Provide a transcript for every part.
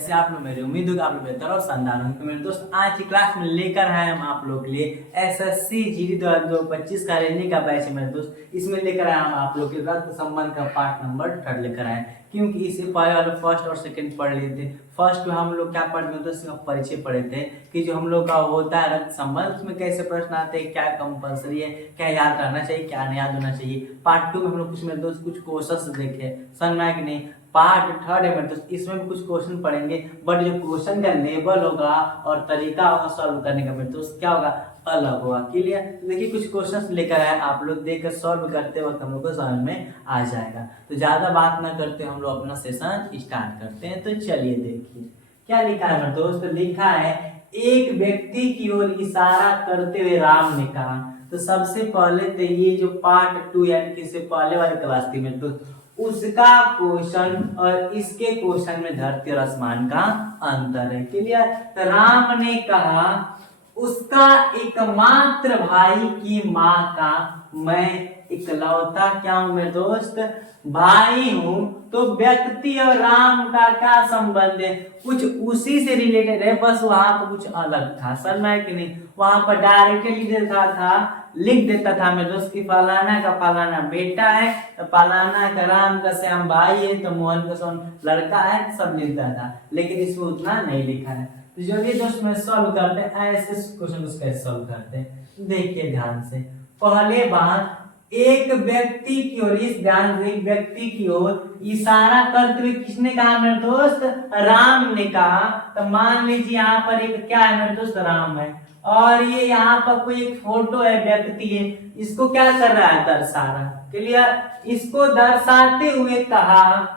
जैसे आप लोग मेरी उम्मीद होगी आप लोग बेहतर और शानदार होंगे। तो मेरे दोस्त आज की क्लास में लेकर आए हम आप लोग के लिए एसएससी जीडी 2025 का रेंजिंग का बैच है मेरे दोस्त। इसमें लेकर आए हम आप लोग के रक्त संबंध का पार्ट नंबर 3 लेकर आए, क्योंकि इससे पहले वाले फर्स्ट और सेकंड पढ़ लिए थे। फर्स्ट में हम लोग क्या पढ़ते थे, उसका परिचय पढ़े थे कि जो हम लोग का होता है रक्त संबंध, उसमें कैसे प्रश्न आते हैं, क्या कंपलसरी है, क्या याद रहना चाहिए, क्या नहीं याद होना चाहिए। पार्ट 2 में हम लोग कुछ मेरे दोस्त कुछ क्वेश्चन देखे, समझ में आया कि नहीं। पार्ट 3 है मेरे दोस्त, इसमें भी कुछ क्वेश्चन पढ़ेंगे, बट जो क्वेश्चन का लेवल होगा और तरीका होगा सॉल्व करने का मेरे दोस्त क्या होगा, अलग होगा। क्लियर। तो देखिए कुछ क्वेश्चंस लेकर आए, आप लोग देखकर सॉल्व करते वक्त हम लोग को समझ में आ जाएगा। तो ज्यादा बात ना करते हम लोग अपना सेशन स्टार्ट करते हैं। तो चलिए देखिए क्या लिखा है मेरे दोस्त। लिखा है एक व्यक्ति की ओर इशारा करते हुए राम ने कहा। तो सबसे पहले तो ये जो पार्ट 2 यानी कि इससे पहले वाली क्लास थी मेरे दोस्त, उसका क्वेश्चन और इसके क्वेश्चन में धरती और आसमान का अंतर है। क्लियर। तो राम ने कहा उसका एकमात्र भाई की माँ का मैं इकलौता क्या हूं मेरे दोस्त, भाई हूं। तो व्यक्ति और राम का क्या संबंध है, कुछ उसी से रिलेटेड है, बस वहां पर कुछ अलग था। समझ में कि नहीं। वहां पर डायरेक्टली लिख देता था मेरे दोस्त की फलाना का फलाना बेटा है, तो फलाना का राम का श्याम भाई है, तो मोहन का सोन लड़का है, सब लिखता था। लेकिन इसमें उतना नहीं लिखा है। तो जो भी दोस्त में सॉल्व करते हैं ऐसे क्वेश्चन को कैसे सॉल्व करते हैं देखिए ध्यान से। पहले बात, एक व्यक्ति की ओर, इस ध्यान से, एक व्यक्ति की ओर इशारा करते हुए किसने कहा मेरे दोस्त, राम ने कहा। तो मान लीजिए यहाँ पर एक क्या है मेरे दोस्त, राम है, और ये यहाँ पर कोई एक फोटो है, व्यक्ति है, इसको क्या कर रहा है, दर्शा रहा। क्लियर। इसको दर्शाते हुए कहा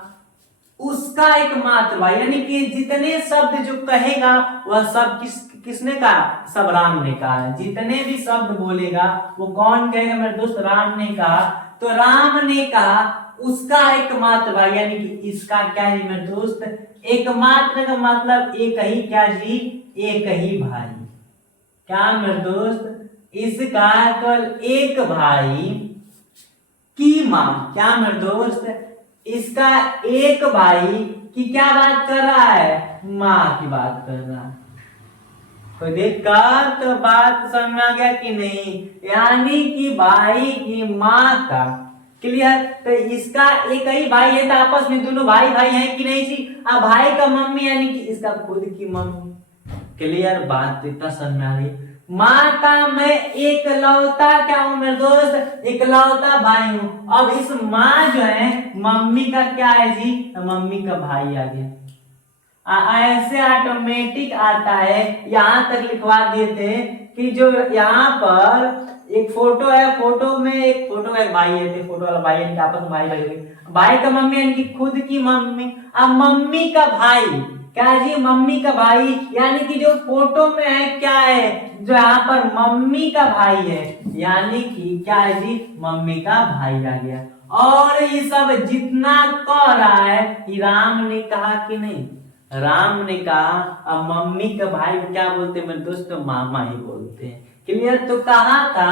उसका एकमात्र भाई, यानी कि जितने शब्द जो कहेगा वह सब किसने कहा, सब राम ने कहा है। जितने भी शब्द बोलेगा वो कौन कहेगा मेरे दोस्त, राम ने कहा। तो राम ने कहा उसका एकमात्र भाई, यानी कि इसका क्या है मेरे दोस्त, एकमात्र का मतलब एक ही क्या जी, एक ही भाई। क्या मेरे दोस्त, इसका केवल एक भाई की माँ, क्या मेरे दोस्त, इसका एक भाई की क्या बात कर रहा है, माँ की बात कर रहा है। तो देखा तो बात समझ में आ गया कि नहीं, यानी कि भाई की माँ का। क्लियर। तो इसका एक ही भाई है, तो आपस में दोनों भाई भाई हैं कि नहीं जी। अब भाई का मम्मी यानी कि इसका खुद की मम्मी। क्लियर। बात इतना समझ में आ गई। माँ का मैं एकलौता क्या हूं मेरे दोस्त, एकलौता भाई हूं। अब इस माँ जो है मम्मी का क्या है जी, मम्मी का भाई आ गया। ऐसे ऑटोमेटिक आता है। यहां तक लिखवा दिए थे कि जो यहाँ पर एक फोटो है, फोटो में एक फोटो है, भाई है, फोटो वाला भाई है, आपस में भाई भाई भाई का मम्मी यानी कि खुद की मम्मी। अब मम्मी का भाई क्या जी, मम्मी का भाई, यानी कि जो फोटो में है क्या है, जो यहाँ पर मम्मी का भाई है, यानी कि क्या है जी, मम्मी का भाई आ गया। और ये सब जितना कह रहा है कि राम ने कहा कि नहीं, राम ने कहा। अब मम्मी का भाई क्या बोलते हैं मेरे दोस्त, मामा ही बोलते हैं। क्लियर। तो कहा था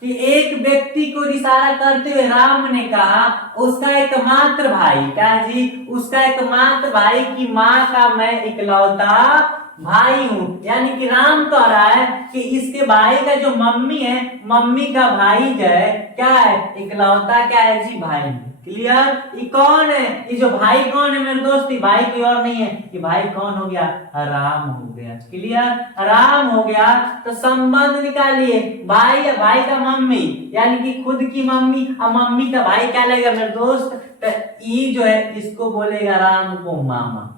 कि एक व्यक्ति को इशारा करते हुए राम ने कहा उसका एकमात्र भाई, क्या जी, उसका एकमात्र भाई की माँ का मैं इकलौता भाई हूं। यानी कि राम कह रहा है कि इसके भाई का जो मम्मी है, मम्मी का भाई जो है क्या है, इकलौता क्या है जी, भाई। क्लियर। ये कौन है, ये जो भाई कौन है मेरे दोस्त, ये भाई कोई और नहीं है, ये भाई कौन हो गया, राम हो गया। क्लियर। राम हो गया। तो संबंध निकालिए, भाई है, भाई का मम्मी यानी कि खुद की मम्मी, अब मम्मी का भाई क्या लगेगा मेरे दोस्त, तो ये जो है इसको बोलेगा राम को मामा।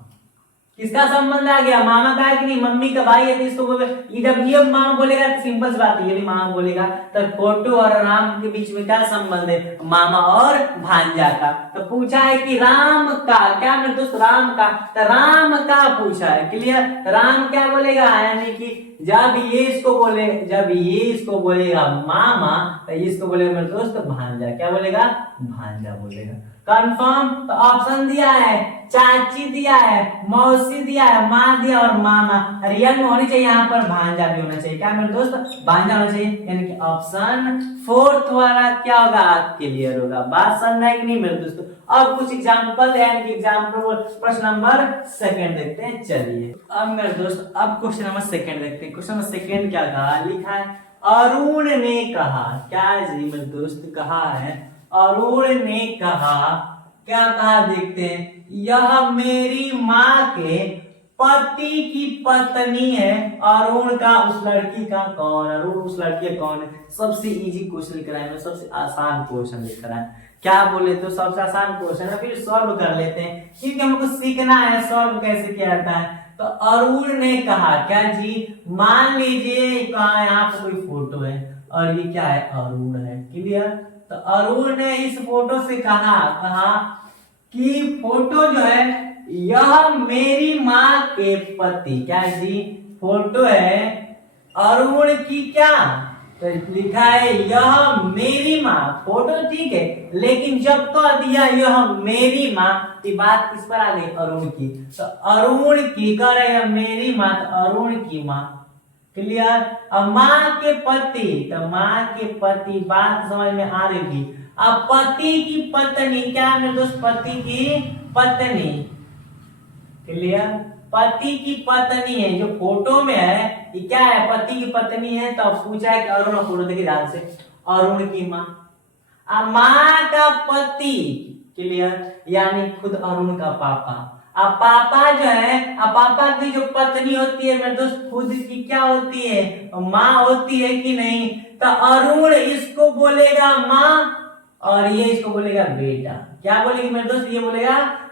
किसका संबंध आ गया, मामा का है कि नहीं, मम्मी का भाई है तो इसको बोले, जब ये मामा बोलेगा तो सिंपल सी बात है, ये भी मामा बोलेगा तो फोटो और राम के बीच में क्या संबंध है, मामा और भांजा का। तो पूछा है कि राम का, क्या मेरे दोस्त, राम का, तो राम का पूछा है। क्लियर। राम क्या बोलेगा, यानी कि जब ये इसको बोलेगा मामा, तो इसको बोलेगा मेरे दोस्त भांजा, क्या बोलेगा, भांजा बोलेगा। कंफर्म। तो ऑप्शन दिया है, चाची दिया है, मौसी दिया है, माँ दिया और मामा। रियल में होनी चाहिए, यहाँ पर भांजा भी होना चाहिए। क्या मेरे दोस्त, भांजा होना चाहिए, यानी कि ऑप्शन फोर्थ वाला क्या होगा, क्लियर होगा। बात समझ में आई कि नहीं मेरे दोस्तों। अब कुछ एग्जाम्पल है, यानी कि एग्जाम्पल प्रश्न नंबर सेकंड देखते हैं। चलिए अब मेरे दोस्त, अब क्वेश्चन नंबर सेकंड देखते हैं। क्वेश्चन नंबर सेकंड क्या कहा, लिखा है अरुण ने कहा, क्या जी मेरे दोस्त कहा है, अरुण ने कहा, क्या कहा देखते हैं, यह मेरी माँ के पति की पत्नी है। अरुण का उस लड़की का कौन, अरुण उस लड़की का कौन है। सबसे इजी क्वेश्चन लिख रहा है, सबसे आसान क्वेश्चन लिख रहा है। क्या बोले तो सबसे आसान क्वेश्चन है, फिर सॉल्व कर लेते हैं, क्योंकि हमको सीखना है सॉल्व कैसे किया जाता है। तो अरुण ने कहा, क्या जी, मान लीजिए कहा यहाँ पर कोई फोटो है और ये क्या है, अरुण है, क्लियर। तो अरुण ने इस फोटो से कहा कि फोटो जो है यह मेरी माँ के पति, क्या जी, फोटो है अरुण की, क्या तो लिखा है यह मेरी माँ, फोटो ठीक है, लेकिन जब कह दिया यह मेरी माँ, की बात किस पर आ गई, अरुण की। तो अरुण की कह रहे हैं मेरी माँ, तो अरुण की माँ, क्लियर। अब माँ के पति, तो माँ के पति, बात समझ में आ रही थी। अब पति की पत्नी, क्या मेरे दोस्त, पति की पत्नी, क्लियर। पति की पत्नी है, जो फोटो में है ये क्या है, पति की पत्नी है। तो पूछा है कि अरुण, फोटो देखिए ध्यान से, अरुण की माँ, अब माँ का पति, क्लियर, यानी खुद अरुण का पापा। अब पापा जो है, अब पापा की जो पत्नी होती है मेरे दोस्त, खुद की क्या होती है, माँ होती है कि नहीं। तो अरुण इसको बोलेगा माँ और ये इसको बोलेगा बेटा। क्या बोलेगी मेरे दोस्त,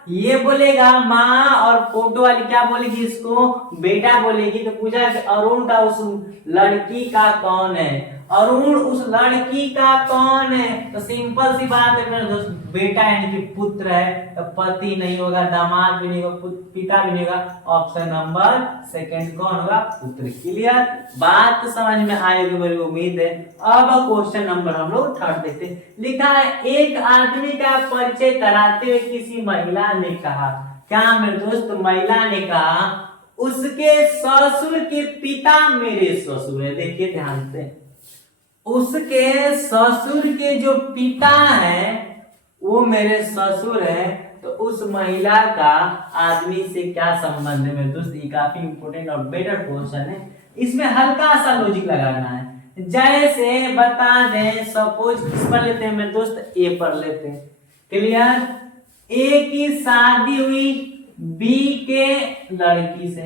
ये बोलेगा माँ और फोटो वाली क्या बोलेगी, इसको बेटा बोलेगी। तो पूछा कि अरुण का उस लड़की का कौन है, अरुण उस लड़की का कौन है। तो सिंपल सी बात है मेरे दोस्त, बेटा यानी कि पुत्र है। तो पति नहीं होगा, दामाद भी नहीं होगा, पिता भी नहीं होगा। ऑप्शन नंबर सेकंड कौन होगा, पुत्र, क्लियर। बात समझ में आएगी मेरी उम्मीद है। अब क्वेश्चन नंबर हम लोग थर्ड देखते हैं। लिखा है एक आदमी का परिचय कराते हुए किसी महिला ने कहा, क्या मेरे दोस्त, महिला ने कहा उसके ससुर के पिता मेरे ससुर है। देखिए ध्यान से, उसके ससुर के जो पिता है वो मेरे ससुर है। तो उस महिला का आदमी से क्या संबंध है मेरे दोस्त, ये काफी इंपोर्टेंट और बेटर क्वेश्चन है। इसमें हल्का सा लॉजिक लगाना है। जैसे बता दें, सपोज किस पर लेते हैं मेरे दोस्त, ए पर लेते हैं, क्लियर। ए की शादी हुई बी के लड़की से,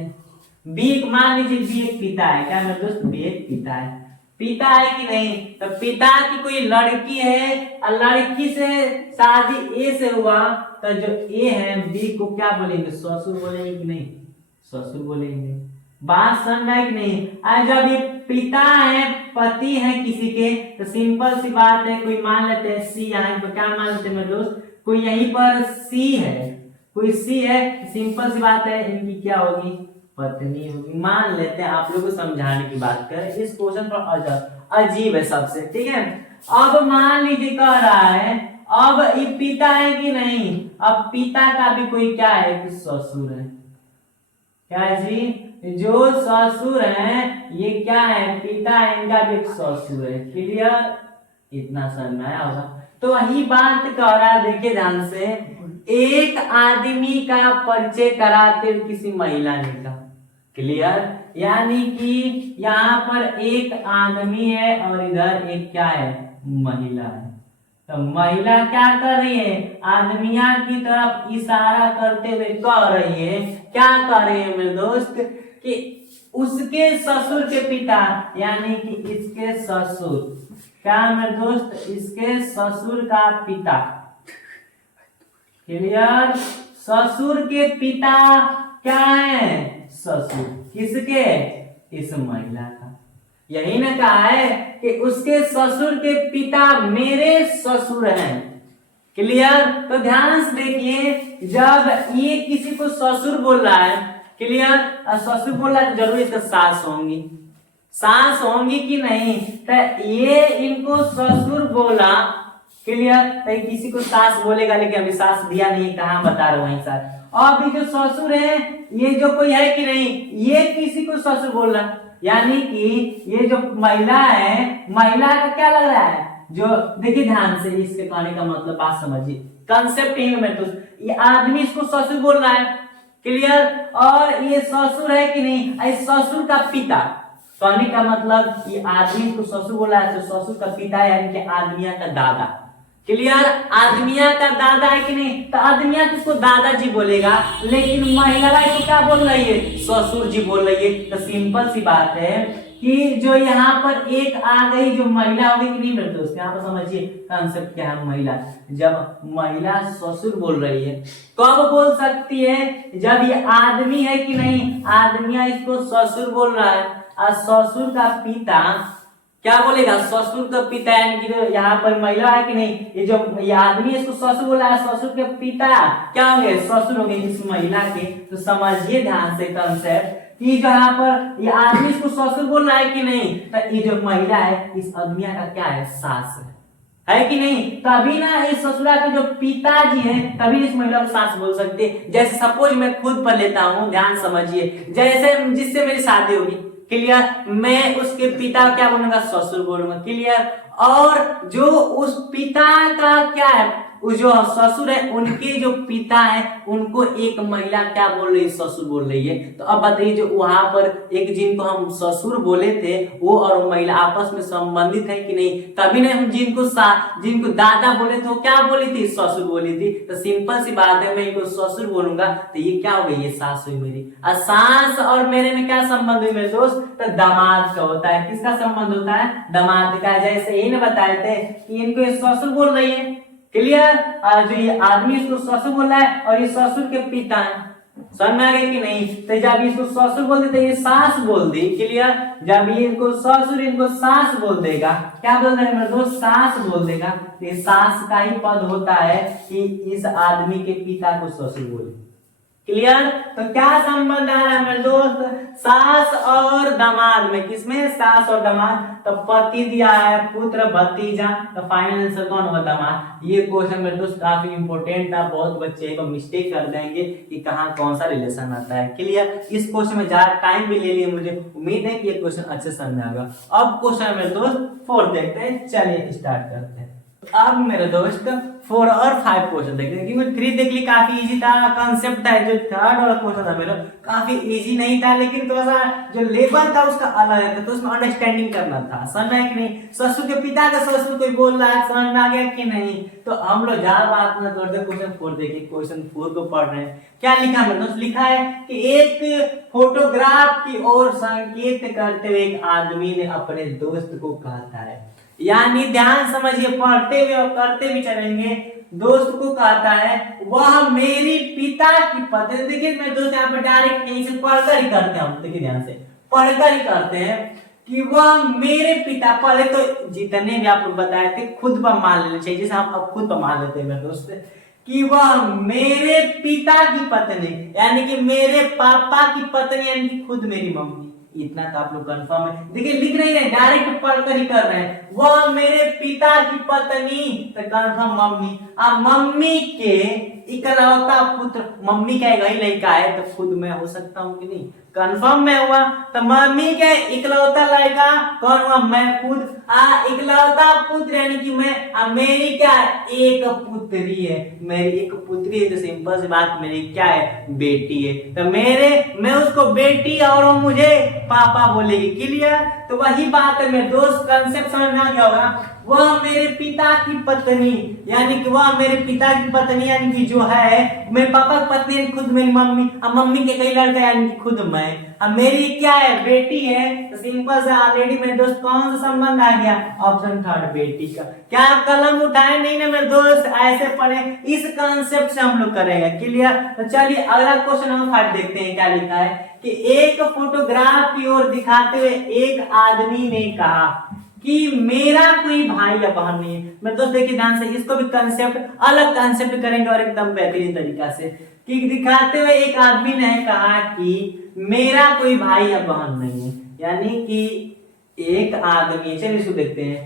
बी मान लीजिए बी एक पिता है, क्या मेरे दोस्त, बी एक पिता है, पिता है कि नहीं। तो पिता की कोई लड़की है और लड़की से शादी ए से हुआ, तो जो ए है बी को क्या बोलेंगे, ससुर बोलेंगे कि नहीं, ससुर बोलेंगे। बात समझ आई कि नहीं। आज जब ये पिता है, पति है किसी के, तो सिंपल सी बात है, कोई मान लेते हैं सी, यहाँ पर क्या मान लेते हैं मेरे दोस्त, कोई यहीं पर सी है, कोई सी है, सिंपल सी बात है, इनकी क्या होगी, पत्नी होगी। मान लेते हैं, आप लोगों को समझाने की बात करें, इस क्वेश्चन पर अजीब है सबसे, ठीक है। अब मान लीजिए कह रहा है, अब ये पिता है कि नहीं, अब पिता का भी कोई क्या है कि ससुर है, क्या है जी, जो ससुर है ये क्या है, पिता है, इनका भी एक ससुर है, क्लियर। इतना समझ में आया होगा। तो वही बात कह रहा है, देखिए ध्यान से, एक आदमी का परिचय कराते किसी महिला ने कहा, क्लियर, यानी कि यहाँ पर एक आदमी है और इधर एक क्या है, महिला है। तो महिला क्या कर रही है, आदमिया की तरफ इशारा करते हुए कह रही है, क्या कह रही है मेरे दोस्त, कि उसके ससुर के पिता, यानी कि इसके ससुर, क्या मेरे दोस्त, इसके ससुर का पिता, क्लियर। ससुर के पिता क्या है, ससुर, किसके, इस महिला का। यही ना कहा है कि उसके ससुर के पिता मेरे ससुर हैं, क्लियर। तो ध्यान से देखिए, जब ये किसी को ससुर बोल रहा है, क्लियर, ससुर बोल रहा है तो जरूर इसका सास होंगी, सास होंगी कि नहीं। तो ये इनको ससुर बोला, क्लियर। तो किसी को सास बोलेगा, लेकिन अभी सास दिया नहीं, कहाँ बता रहे वहीं सास। और अभी जो ससुर है, ये जो कोई है कि नहीं, ये किसी को ससुर बोल रहा, यानी कि ये जो महिला है, महिला का क्या लग रहा है, जो देखिए ध्यान से, इसके कहने का मतलब बात समझिए, कंसेप्ट यही में, तो ये आदमी इसको ससुर बोल रहा है, क्लियर। और ये ससुर है कि नहीं, ससुर का पिता, कहने का मतलब ये आदमी इसको ससुर बोल रहा है, तो ससुर का पिता यानी कि आदमिया का दादा, क्लियर। आदमिया का दादा है कि नहीं, तो आदमिया किसको दादाजी बोलेगा, लेकिन महिला इसको क्या बोल रही है, ससुर जी बोल रही है। तो सिंपल सी बात है कि जो यहाँ पर एक आ गई, जो महिला होगी कि नहीं मेरे दोस्त, यहाँ पर समझिए कंसेप्ट क्या है। महिला, जब महिला ससुर बोल रही है तो अब बोल सकती है, जब ये आदमी है कि नहीं, आदमिया इसको ससुर बोल रहा है, और ससुर का पिता क्या बोलेगा, ससुर का पिता, यानी कि यहाँ पर महिला है कि नहीं, ये जो ये आदमी इसको ससुर बोला है, ससुर के पिता क्या होंगे, ससुर होंगे इस महिला के। तो समझिए ध्यान से कंसेप्ट कि जहाँ पर ये आदमी इसको ससुर बोल रहा है कि नहीं, तो ये जो महिला है इस आदमिया का क्या है, सास है कि नहीं। तभी ना इस ससुरा के जो पिताजी है, तभी इस महिला को सास बोल सकते हैं। जैसे सपोज मैं खुद पर लेता हूँ, ध्यान समझिए, जैसे जिससे मेरी शादी होगी, क्लियर, मैं उसके पिता क्या बोलूंगा, ससुर बोलूंगा, क्लियर। और जो उस पिता का क्या है, वो जो ससुर है, उनके जो पिता है, उनको एक महिला क्या बोल रही है, ससुर बोल रही है। तो अब बताइए, जो वहां पर एक जिनको हम ससुर बोले थे, वो और महिला आपस में संबंधित है कि नहीं, तभी ना हम जिनको दादा बोले थे, वो क्या बोली थी, ससुर बोली थी। तो सिंपल सी बात है, मैं इनको ससुर बोलूंगा, तो ये क्या हो गई, ये सास हुई मेरी। और सास और मेरे में क्या संबंध हुई मेरे दोस्त, तो दामाद का होता है। किसका संबंध होता है, दामाद का। जैसे यही ना बताए थे कि इनको ये ससुर बोल रही है, क्लियर। जो ये आदमी इसको ससुर बोल रहा है, और ये ससुर के पिता है, समझ में आ गया कि नहीं। तो जब इसको ससुर बोल देते, ये सास बोल दी, क्लियर। जब ये इनको ससुर, इनको सास बोल देगा, क्या बोल रहे हैं मेरे दोस्त, सास बोल देगा। तो ये सास का ही पद होता है कि इस आदमी के पिता को ससुर बोले, क्लियर। तो क्या संबंध आ रहा है मेरे दोस्त, सास और दामाद में, किसमें, सास और दामाद। तो पति दिया है, पुत्र, भतीजा, तो फाइनल आंसर कौन होगा, दामाद। ये क्वेश्चन मेरे दोस्त काफी इंपॉर्टेंट था, बहुत बच्चे को मिस्टेक कर देंगे कि कहाँ कौन सा रिलेशन आता है, क्लियर। इस क्वेश्चन में ज्यादा टाइम भी ले लिए, मुझे उम्मीद है कि ये क्वेश्चन अच्छे समझ में आएगा। अब क्वेश्चन मेरे दोस्त 4 देखते हैं, चलिए स्टार्ट करते हैं। अब मेरे दोस्त 4 और 5 क्वेश्चन देखते हैं, क्योंकि 3 देख ली काफी इजी था, कंसेप्ट था। जो थर्ड वाला क्वेश्चन था मेरा काफी इजी नहीं था, लेकिन थोड़ा सा जो लेवल था उसका अलग है, तो उसमें अंडरस्टैंडिंग करना था, समझ में कि नहीं। ससुर के पिता का ससुर कोई बोल रहा है, समझ में आ गया कि नहीं। तो हम लोग ज्यादा बात न करते, क्वेश्चन 4 देखिए। क्वेश्चन 4 को पढ़ रहे हैं, क्या लिखा मेरे दोस्त, लिखा है कि एक फोटोग्राफ की ओर संकेत करते हुए एक आदमी ने अपने दोस्त को कहता है, यानी ध्यान समझिए, पढ़ते हुए और करते भी चलेंगे। दोस्त को कहता है, वह मेरी पिता की पत्नी। देखिए मेरे दोस्त, यहाँ पे डायरेक्ट यहीं से पढ़कर ही करते हैं हम, देखिए ध्यान से पढ़कर ही करते हैं कि वह मेरे पिता। पहले तो जितने भी आप लोग बताए थे खुद पर मान लेना चाहिए, जैसे हम अब खुद पर मान लेते हैं मेरे दोस्त, कि वह मेरे पिता की पत्नी, यानी कि मेरे पापा की पत्नी, यानी कि खुद मेरी मम्मी। इतना तो आप लोग कंफर्म है, देखिए लिख नहीं रहे, डायरेक्ट पढ़कर ही कर रहे हैं। वह मेरे पिता की पत्नी, तो कंफर्म मम्मी। अब मम्मी के इकलौता पुत्र, मम्मी का एक ही लड़का है, तो खुद मैं हो सकता हूँ कि नहीं, कंफर्म मैं हुआ। तो मम्मी के इकलौता लड़का कौन हुआ, मैं खुद। इकलौता पुत्र यानी कि मैं, मेरी क्या एक पुत्री है, मेरी एक पुत्री है। तो सिंपल सी बात, मेरी क्या है, बेटी है। तो मैं उसको बेटी और वो मुझे पापा बोलेगी, क्लियर। तो वही बात है मेरे दोस्त, कंसेप्ट समझ में आ गया होगा। वह मेरे पिता की पत्नी, यानी कि वह मेरे पिता की पत्नी, यानी कि जो है मेरे पापा की पत्नी, खुद मेरी मम्मी। अब मम्मी के कई लड़का, यानी कि खुद मैं। अब मेरी क्या है, बेटी है। तो सिंपल से ऑलरेडी मेरे दोस्त कौन सा संबंध आ गया, ऑप्शन थर्ड, बेटी का। क्या आप कलम उठाए नहीं ना मेरे दोस्त, ऐसे पढ़े, इस कंसेप्ट से हम लोग करेंगे, क्लियर। तो चलिए अगला क्वेश्चन हम 5 देखते हैं, क्या लिखा है कि एक फोटोग्राफ की ओर दिखाते हुए एक आदमी ने कहा कि मेरा कोई भाई या बहन नहीं है। मैं दोस्त देखिए ध्यान से, इसको भी कंसेप्ट अलग कंसेप्ट करेंगे और एकदम बेहतरीन तरीका से, कि दिखाते हुए एक आदमी ने कहा कि मेरा कोई भाई या बहन नहीं है, यानी कि एक आदमी, चलिए इसको देखते हैं,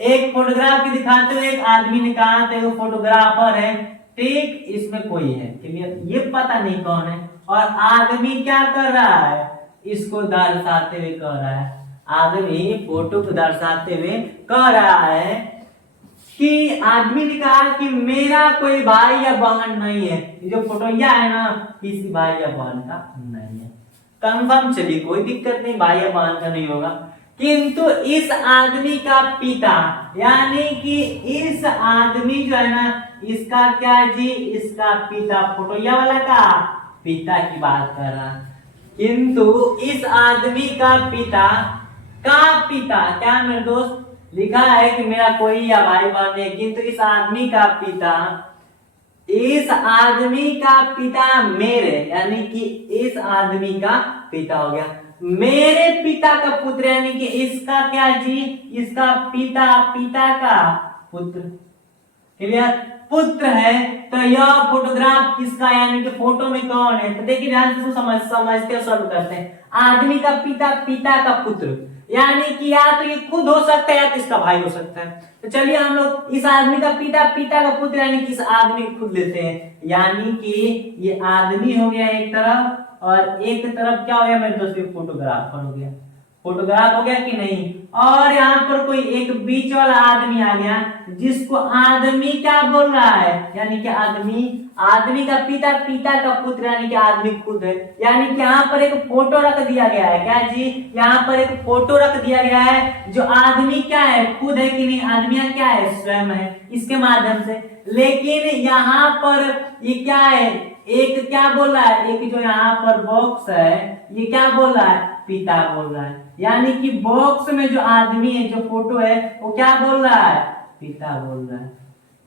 एक फोटोग्राफ की दिखाते हुए एक आदमी ने कहा था वो फोटोग्राफर है, ठीक, इसमें कोई है, क्लियर, ये पता नहीं कौन है, और आदमी क्या कर रहा है, इसको दर्शाते हुए कह रहा है, आदमी फोटो को दर्शाते हुए कह रहा है कि आदमी ने कहा कि मेरा कोई भाई या बहन नहीं है, ये जो फोटो यह है ना किसी भाई या बहन का नहीं है, कंफर्म, चलिए कोई दिक्कत नहीं, भाई या बहन का नहीं होगा, किंतु इस आदमी का पिता, यानी कि इस आदमी जो है ना इसका क्या जी, इसका पिता, फोटो यह वाला का पिता की बात कर रहा, किंतु इस आदमी का पिता क्या मेरे दोस्त लिखा है कि मेरा कोई या भाई बहन है, किंतु इस आदमी का पिता मेरे, यानी कि इस आदमी का पिता हो गया, मेरे पिता का पुत्र, यानी कि इसका क्या जी, इसका पिता का पुत्र, क्लियर, पुत्र है, तो यह फोटोग्राफ किसका, यानी कि फोटो में कौन है, तो देखिए ध्यान से समझते हैं, सॉल्व करते हैं, आदमी का पिता का पुत्र, यानी कि या तो ये खुद हो सकता है या तो इसका भाई हो सकता है, तो चलिए हम लोग इस आदमी का पिता का पुत्र, यानी कि इस आदमी को खुद लेते हैं, यानी कि ये आदमी हो गया एक तरफ, और एक तरफ क्या हो गया मेरे दोस्त, फोटोग्राफर हो गया, फोटोग्राफ हो गया कि नहीं, और यहाँ पर कोई एक बीच वाला आदमी आ गया जिसको आदमी क्या बोल रहा है, यानी कि आदमी का पिता का पुत्र, यानी कि आदमी खुद है, यानी कि यहाँ पर एक फोटो रख दिया गया है, क्या जी, यहाँ पर एक फोटो रख दिया गया है, जो आदमी क्या है, खुद है कि नहीं, आदमी क्या है, स्वयं है, इसके माध्यम से, लेकिन यहाँ पर ये क्या है, एक क्या बोल रहा है, एक जो यहाँ पर बॉक्स है ये क्या बोल रहा है, पिता बोल रहा है, यानी कि बॉक्स में जो आदमी है, जो फोटो है, वो क्या बोल रहा है, पिता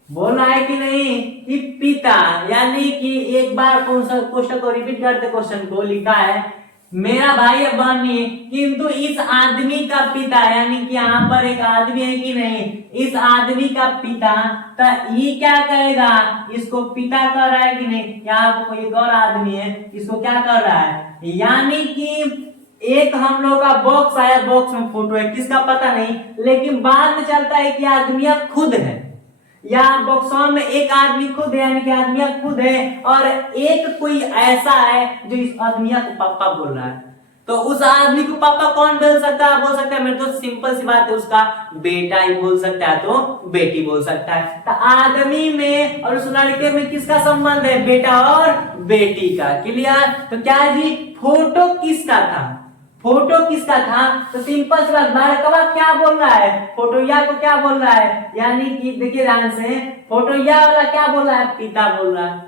बोल रहा है कि नहीं, कि पिता, यानी कि एक बार क्वेश्चन को रिपीट करते, क्वेश्चन को लिखा है मेरा भाई या बहन नहीं है, किंतु इस आदमी का पिता, यानी कि यहाँ पर एक आदमी है कि नहीं, इस आदमी का पिता, तो ये क्या कहेगा, इसको पिता कह रहा है कि नहीं, यहाँ पर कोई और आदमी है, इसको क्या कर रहा है, यानी कि एक हम लोग का बॉक्स आया, बॉक्स में फोटो है, किसका पता नहीं, लेकिन बाद में चलता है कि आदमी खुद है, या बॉक्स में एक आदमी खुद है, यानी कि आदमी खुद है, और एक कोई ऐसा है जो इस आदमी को पापा बोल रहा है, तो उस आदमी को पापा कौन बोल सकता है मेरे तो सिंपल सी बात है, उसका बेटा ही बोल सकता है, तो बेटी बोल सकता है, तो आदमी में और उस लड़के में किसका संबंध है, बेटा और बेटी का, क्लियर, तो क्या जी, फोटो किसका था, तो सिंपल सी बात, लड़का क्या बोल रहा है, फोटोया को क्या बोल रहा है, यानी कि देखिए ध्यान से, फोटोया वाला क्या बोल रहा है, पिता बोल रहा है,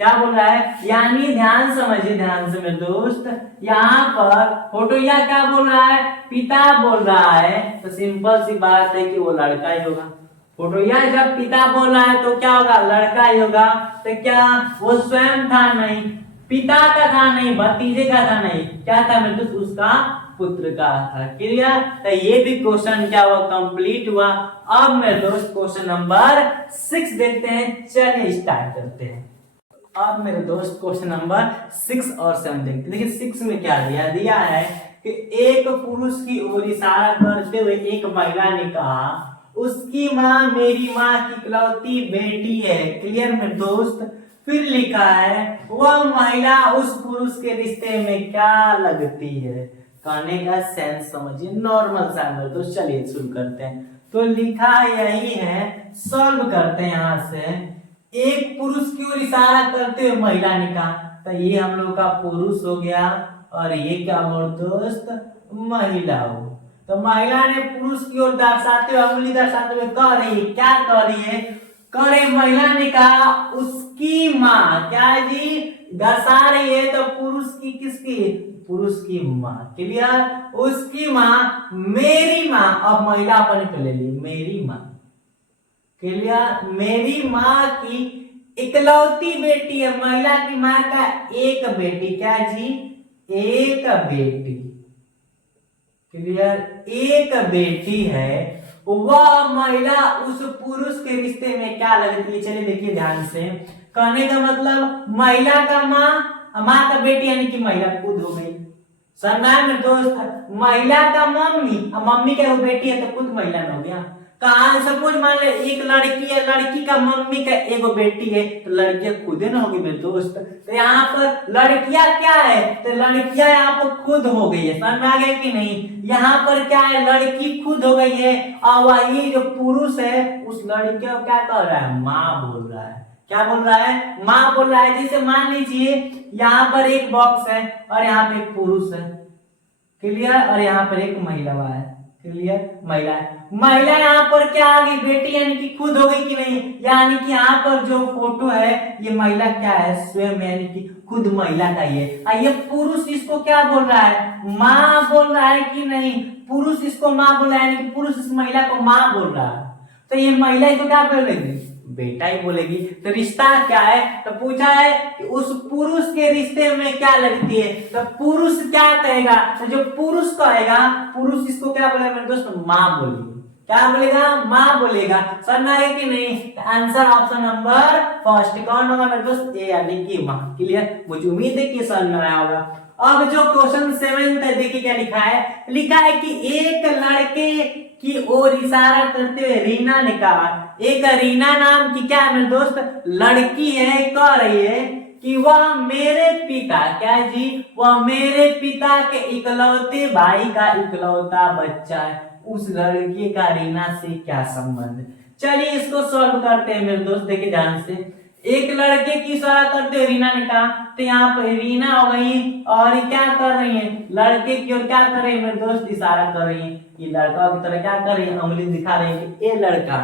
क्या बोल रहा है, यानी ध्यान समझिए, ध्यान से मेरे दोस्त, यहाँ पर फोटोया क्या बोल रहा है, पिता बोल रहा है, तो सिंपल सी बात है कि वो लड़का ही होगा, फोटोया जब पिता बोल रहा है तो क्या होगा, लड़का ही होगा, तो क्या वो स्वयं था, नहीं, पिता का था नहीं, भतीजे का था नहीं, क्या था मेरे दोस्त, उसका पुत्र का था, क्लियर, तो ये भी क्वेश्चन क्या हुआ, कंप्लीट हुआ। अब मेरे दोस्त क्वेश्चन नंबर 6 देखते हैं, चलिए स्टार्ट करते हैं। अब मेरे दोस्त क्वेश्चन नंबर 6 और 7 देखते हैं। देखिए 6 में क्या दिया है कि एक पुरुष की ओर इशारा करते हुए एक महिला ने कहा, उसकी माँ मेरी माँ की इकलौती बेटी है, क्लियर मेरे दोस्त। फिर लिखा है वह महिला उस पुरुष के रिश्ते में क्या लगती है, कहने का सेंस समझिए, नॉर्मल सा मेरे दोस्त। चलिए शुरू करते हैं। तो लिखा यही है, सॉल्व करते हैं यहाँ से। एक पुरुष की ओर इशारा करते हुए महिला ने कहा, तो ये हम लोग का पुरुष हो गया और ये क्या मेरे दोस्त, महिला हो। तो महिला ने पुरुष की ओर दर्शाते हुए, उंगली दर्शाते हुए कह रही है, क्या कह रही है, कह रही महिला ने कहा उसकी माँ, क्या जी दर्शा रही है, तो पुरुष की, किसकी, पुरुष की माँ, क्लियर, उसकी माँ मेरी माँ, अब महिला अपन को ले ली, मेरी माँ, क्लियर, मेरी माँ की इकलौती बेटी है, महिला की माँ का एक बेटी, क्या जी, एक बेटी, क्लियर, एक बेटी है। वह महिला उस पुरुष के रिश्ते में क्या लगती है, चलिए देखिए ध्यान से। कहने का मतलब महिला का माँ का बेटी, यानी कि महिला खुद हो गई, समझा में दोस्त। महिला का मम्मी, मम्मी का वो बेटी है तो खुद महिला हो गया। कहा सपोज मान ले एक लड़की है, लड़की का मम्मी का एगो बेटी है, तो लड़कियां खुद ना होगी मेरे दोस्त। तो यहाँ पर लड़कियां क्या है, तो लड़कियां यहाँ पर खुद हो गई है, समझ में आ गया कि नहीं। यहाँ पर क्या है, लड़की खुद हो गई है, और वही जो पुरुष है उस लड़की को क्या कर रहा है, माँ बोल रहा है। क्या बोल रहा है, माँ बोल रहा है। जैसे मान लीजिए यहाँ पर एक बॉक्स है और यहाँ पे एक पुरुष है, क्लियर, और यहाँ पर एक महिला है, क्लियर, महिला है। महिला यहाँ पर क्या आ गई, बेटी यानी कि खुद हो गई कि नहीं, यानी कि यहाँ पर जो फोटो है ये महिला क्या है, स्वयं यानी कि खुद महिला का ही है। और ये पुरुष इसको क्या बोल रहा है, माँ बोल रहा है कि नहीं, पुरुष इसको माँ बोल रहा है, यानी कि पुरुष इस महिला को माँ बोल रहा है। तो ये महिला इसको क्या बोलेगी, बेटा ही बोलेगी। तो रिश्ता क्या है, तो पूछा है कि उस पुरुष के रिश्ते में क्या लगती है, तो पुरुष क्या कहेगा, तो जो पुरुष कहेगा, पुरुष इसको क्या बोलेगा मेरे दोस्त, माँ बोलेगी। क्या बोलेगा, माँ बोलेगा। समझ आए कि नहीं। आंसर ऑप्शन नंबर फर्स्ट कौन होगा मेरे दोस्त, ए यानी कि माँ। क्लियर, मुझे उम्मीद है कि समझ में आया होगा। अब जो क्वेश्चन 7 है, देखिए क्या लिखा है, लिखा है कि एक लड़के की ओर इशारा करते हुए रीना ने कहा, एक रीना नाम की क्या है मेरे दोस्त लड़की है, कह रही है कि वह मेरे पिता, क्या जी, वह मेरे पिता के इकलौते भाई का इकलौता बच्चा है। उस लड़की का रीना से क्या संबंध है। चलिए इसको सॉल्व करते हैं मेरे दोस्त, देखिए ध्यान से। एक लड़के की इशारा करते हुए रीना ने कहा, तो यहाँ पर रीना हो गई और ये क्या कर रही है, लड़के की ओर क्या कर रही है मेरे दोस्त, इशारा कर रही है। ये लड़का की तरह क्या कर रही है, उंगली दिखा रही है कि ये लड़का।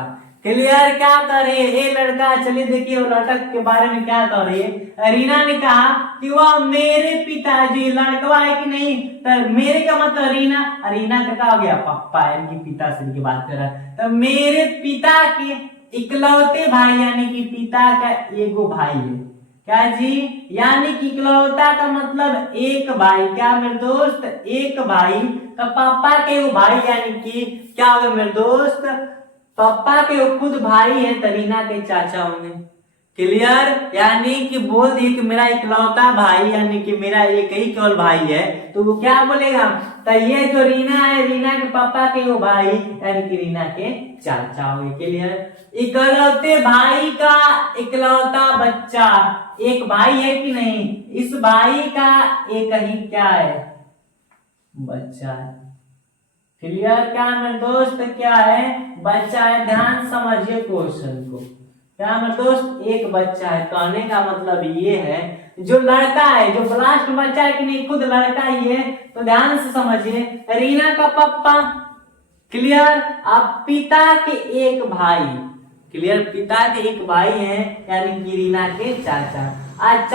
क्लियर, क्या कर रही है, ये लड़का। चलिए देखिए वो लड़का के बारे में क्या कर रही है। रीना ने कहा कि वह मेरे पिताजी, लड़का है कि नहीं, तो मेरे का मतलब रीना, रीना का क्या हो गया, पप्पा, इनकी पिता से की बात कर रहा है। तो मेरे पिता के इकलौते भाई यानी कि पिता का एगो भाई है, क्या जी, यानी कि इकलौता का मतलब एक भाई, क्या मेरे दोस्त, एक भाई। तो पापा के वो भाई यानी कि क्या होगा मेरे दोस्त, पापा के वो खुद भाई है, तो रीना के चाचा होंगे। क्लियर, यानी कि बोल दिए कि मेरा इकलौता भाई यानी कि मेरा एक ही केवल भाई है, तो वो क्या बोलेगा, तो ये जो रीना है, रीना के पापा के वो भाई यानी कि रीना के चाचा होंगे। क्लियर, इकलौते भाई का इकलौता बच्चा, एक भाई है कि नहीं, इस भाई का एक ही क्या है, बच्चा है। क्लियर, क्या मेरे दोस्त, क्या है, बच्चा है। ध्यान समझिए क्वेश्चन को, क्या मेरे दोस्त, एक बच्चा है, कहने का मतलब ये है जो लड़का है, जो लास्ट बच्चा है कि नहीं, खुद लड़का ही है। तो ध्यान से समझिए, रीना का पापा, क्लियर, अब पिता के एक भाई, क्लियर, पिता के एक भाई है यानी कि रीना के चाचा, और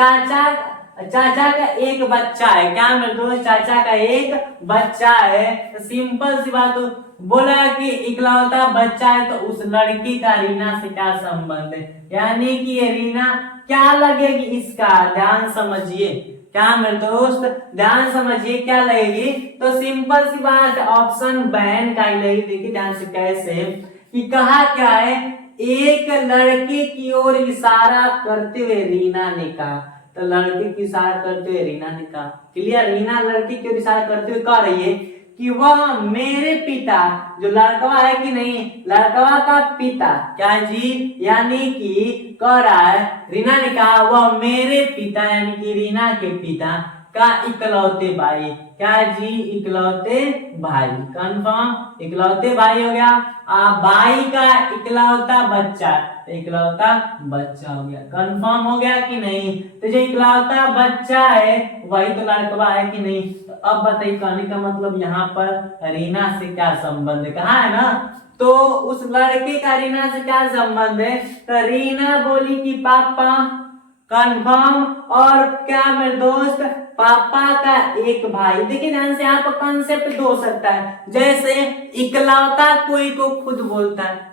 चाचा का एक बच्चा है, क्या मेरे दोस्त, चाचा का एक बच्चा है। तो सिंपल सी बात, बोला कि इकलौता बच्चा है, तो उस लड़की का रीना से क्या संबंध है, यानी कि ये रीना क्या लगेगी इसका, ध्यान समझिए, क्या मेरे दोस्त, ध्यान समझिए क्या लगेगी। तो सिंपल सी बात, ऑप्शन बहन का ही लगेगी। देखिए ध्यान से कैसे, कि कहा क्या है, एक लड़के की ओर इशारा करते हुए रीना ने कहा, तो लड़के की इशारा करते हुए रीना ने कहा। क्लियर, रीना लड़की की ओर इशारा करते हुए कह रही है कि वह मेरे पिता, जो लड़कवा है कि नहीं, लड़कवा का पिता, क्या जी, यानी कि कह रहा है, रीना ने कहा वह मेरे पिता यानी कि रीना के पिता का इकलौते भाई, क्या जी, इकलौते भाई। कंफर्म, इकलौते भाई हो गया। भाई का इकलौता बच्चा, तो इकलौता बच्चा हो गया। कंफर्म हो गया कि नहीं। तो जो इकलौता बच्चा है वही तो लड़कवा है कि नहीं। तो अब बताइए, कहने का मतलब यहाँ पर रीना से क्या संबंध है, कहा है ना, तो उस लड़के का रीना से क्या संबंध है। तो रीना बोली कि पापा, कंफर्म, और क्या मेरे दोस्त, पापा का एक भाई। देखिए ध्यान से, यहाँ पर कॉन्सेप्ट दो हो सकता है, जैसे इकलौता कोई को खुद बोलता है,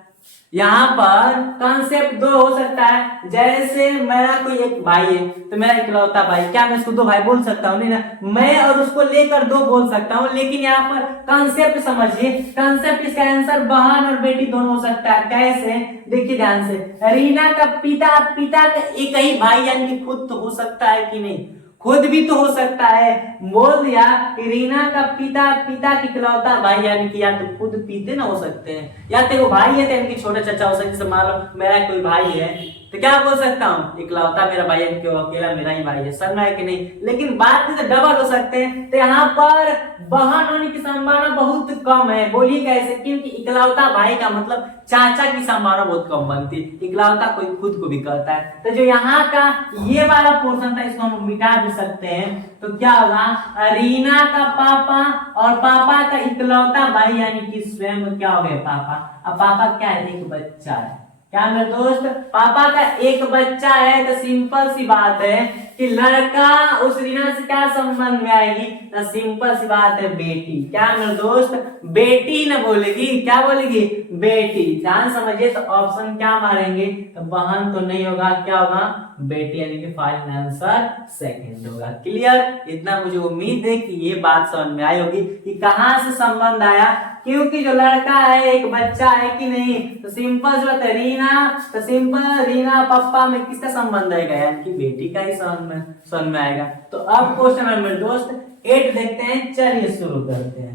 यहाँ पर कॉन्सेप्ट दो हो सकता है, जैसे मेरा कोई एक भाई है, तो मेरा इकलौता भाई, क्या मैं इसको दो भाई बोल सकता हूँ, नहीं ना, मैं और उसको लेकर दो बोल सकता हूँ। लेकिन यहाँ पर कॉन्सेप्ट समझिए, कॉन्सेप्ट, इसका आंसर बहन और बेटी दोनों हो सकता है। कैसे, देखिए ध्यान से, रीना का पिता का एक ही भाई यानी कि खुद तो हो सकता है कि नहीं, खुद भी तो हो सकता है। बोल दिया रीना का पिता की इकलौता भाई, यानी कि या तो खुद पीते ना हो सकते हैं, या तेरे भाई है यानी कि छोटा चाचा हो सकता है। जैसे मान लो मेरा कोई भाई है तो क्या बोल सकता हूँ, इकलौता मेरा भाई है, क्यों अकेला मेरा ही भाई है, समझ है कि नहीं। लेकिन बात तो डबल हो सकते हैं, तो यहाँ पर बहन होने की संभावना बहुत कम है। बोलिए कैसे, क्योंकि इकलौता भाई का मतलब चाचा की संभावना बहुत कम बनती है, इकलौता कोई खुद को भी कहता है। तो जो यहाँ का ये वाला पोर्शन था इसको हम मिटा भी सकते हैं। तो क्या होगा, रीना का पापा और पापा का इकलौता भाई यानी कि स्वयं क्या हो गया पापा। अब पापा क्या है, एक बच्चा है। क्या मेरे दोस्त, पापा का एक बच्चा है, तो सिंपल सी बात है कि लड़का उस रीना से क्या संबंध में आएगी, तो सिंपल सी बात है बेटी। क्या मेरे दोस्त, बेटी न बोलेगी, क्या बोलेगी, बेटी। ध्यान समझिए, तो ऑप्शन क्या मारेंगे, तो बहन तो नहीं होगा, क्या होगा, बेटी, यानी कि फाइनल आंसर सेकंड होगा। क्लियर, इतना मुझे उम्मीद है कि ये बात समझ में आई होगी कि कहां से संबंध आया, क्योंकि जो लड़का है एक बच्चा है कि नहीं, तो सिंपल जो है रीना, तो सिंपल रीना पापा में किसका संबंध आएगा, यानी कि बेटी का ही समझ में आएगा। तो अब क्वेश्चन नंबर दोस्त 8 देखते हैं, चलिए शुरू करते हैं।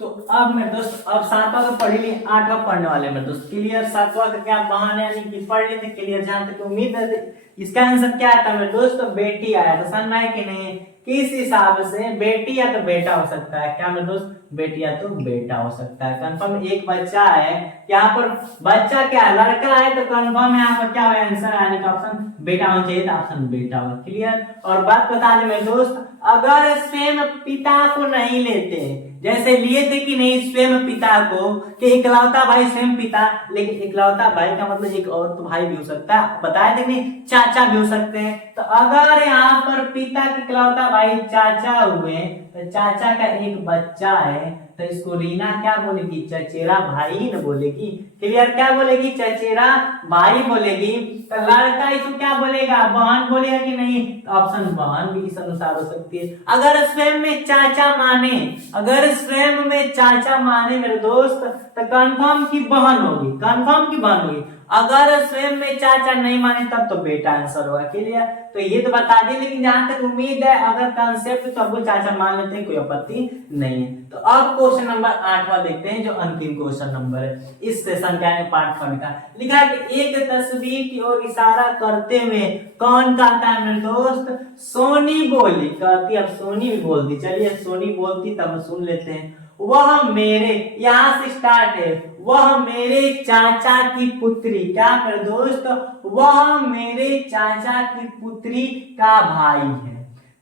तो अब मेरे दोस्त अब 7वां तो पढ़ लिए, 8वां पढ़ने वाले मेरे दोस्त। क्लियर, 7वां का क्या बहाने यानी कि पढ़ लिए थे क्लियर, जहां तक उम्मीद है। इसका आंसर क्या आता है मेरे दोस्त, तो बेटी आया। तो समझ में आया कि नहीं, किस हिसाब से बेटी या तो बेटा हो सकता है, क्या मेरे दोस्त, बेटी या तो बेटा हो सकता है। कंफर्म एक बच्चा है, यहाँ पर बच्चा क्या है, लड़का है, तो कंफर्म यहाँ पर क्या होगा आंसर आने का ऑप्शन बेटा होना चाहिए, तो ऑप्शन बेटा होगा। क्लियर, और बात बता दें मेरे दोस्त, अगर स्वयं पिता को नहीं लेते, जैसे लिए थे कि नहीं स्वयं पिता को, कि इकलौता भाई स्वयं पिता, लेकिन इकलौता भाई का मतलब एक और तो भाई भी हो सकता है, बताया थे कि नहीं चाचा भी हो सकते हैं। तो अगर यहाँ पर पिता के इकलौता भाई चाचा हुए, तो चाचा का एक बच्चा है, तो इसको रीना क्या बोलेगी, चचेरा भाई न बोलेगी। क्लियर, क्या बोलेगी, चचेरा भाई बोलेगी। तो लड़का इसको क्या बोलेगा, बहन बोलेगा कि नहीं, तो ऑप्शन बहन भी इस अनुसार हो सकती है। अगर स्वयं में चाचा माने, अगर स्वयं में चाचा माने मेरे दोस्त, तो कंफर्म की बहन होगी, कंफर्म की बहन होगी। अगर स्वयं में चाचा नहीं माने तब तो बेटा आंसर होगा। क्लियर, तो ये तो बता दी, लेकिन जहां तक उम्मीद है अगर कंसेप्ट सबको चाचा मान लेते हैं कोई आपत्ति नहीं है। तो अब क्वेश्चन नंबर 8वां देखते हैं, जो अंतिम क्वेश्चन नंबर है इस सेशन का, पार्ट 1 का। लिखा है कि एक तस्वीर की ओर इशारा करते हुए कौन कहता है मेरे दोस्त, सोनी बोली, कहती, अब सोनी भी बोल दी, चलिए सोनी बोलती तब हम सुन लेते हैं। वह मेरे, यहां से स्टार्ट है, वह मेरे चाचा की पुत्री, क्या मेरे दोस्त, वह मेरे चाचा की पुत्री का भाई है।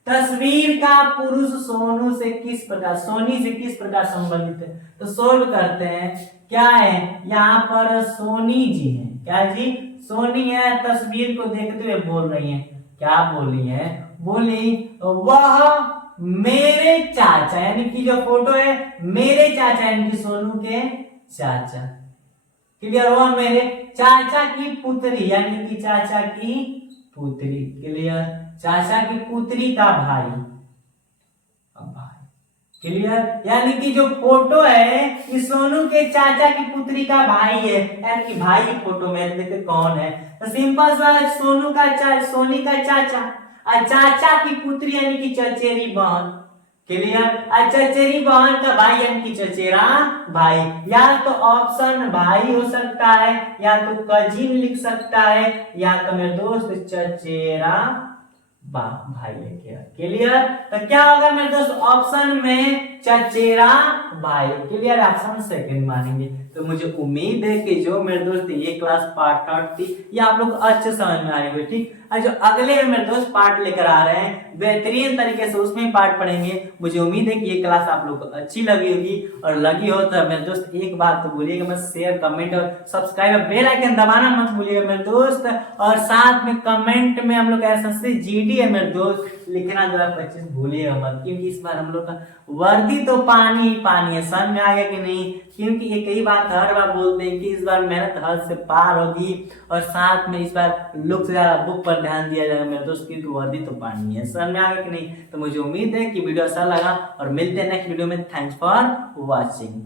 तस्वीर का पुरुष सोनू से किस प्रकार, सोनी से किस प्रकार संबंधित है, तो सोल्व करते हैं। क्या है, यहाँ पर सोनी जी है, क्या जी, सोनी है, तस्वीर को देखते हुए बोल रही है, क्या बोल रही है, बोली वह मेरे चाचा, यानी कि जो फोटो है मेरे चाचा, यानी कि सोनू के चाचा। क्लियर, वह मेरे चाचा की पुत्री, यानी कि चाचा की पुत्री। क्लियर, चाचा की पुत्री का भाई, क्लियर, यानी कि जो फोटो है ये सोनू के चाचा की पुत्री का भाई है, यानी कि भाई की फोटो में देखते कौन है, तो सिंपल सा सोनू का सोनी का चाचा, और चाचा की पुत्री यानी कि चचेरी बहन। क्लियर, और चचेरी बहन का भाई यानी कि चचेरा भाई, या तो ऑप्शन भाई हो सकता है, या तो कजिन लिख सकता है, या तो मेरे दोस्त चचेरा भाई है। क्या क्लियर, तो क्या होगा मेरे दोस्त, ऑप्शन में चचेरा भाई। क्लियर, ऑप्शन सेकंड मानेंगे। तो मुझे उम्मीद है कि जो मेरे दोस्त ये क्लास पार्ट 8 थी ये आप लोग अच्छे समझ में आए हुए, ठीक। और जो अगले मेरे दोस्त पार्ट लेकर आ रहे हैं बेहतरीन तरीके से उसमें पार्ट पढ़ेंगे। मुझे उम्मीद है कि ये क्लास आप लोग को अच्छी लगी होगी, और लगी हो तो मेरे दोस्त एक बात तो भूलिएगा मत, शेयर कमेंट और सब्सक्राइब बेल आइकन दबाना मत भूलिएगा मेरे दोस्त। और साथ में कमेंट में हम लोग एसएससी जीडी है मेरे दोस्त लिखना 2025 भूलिएगा मत, क्योंकि इस बार हम लोग का वर्दी तो पानी ही पानी है। समझ में आ गया कि नहीं, क्योंकि ये कई बात हर बार बोलते हैं कि इस बार मेहनत हद से पार होगी, और साथ में इस बार लुक से ज्यादा बुक पर ध्यान दिया जाएगा मेरे दोस्त, क्योंकि वर्दी तो पानी है। समझ में आ गया कि नहीं, तो मुझे उम्मीद है कि वीडियो अच्छा लगा, और मिलते हैं नेक्स्ट वीडियो में। Thanks for watching.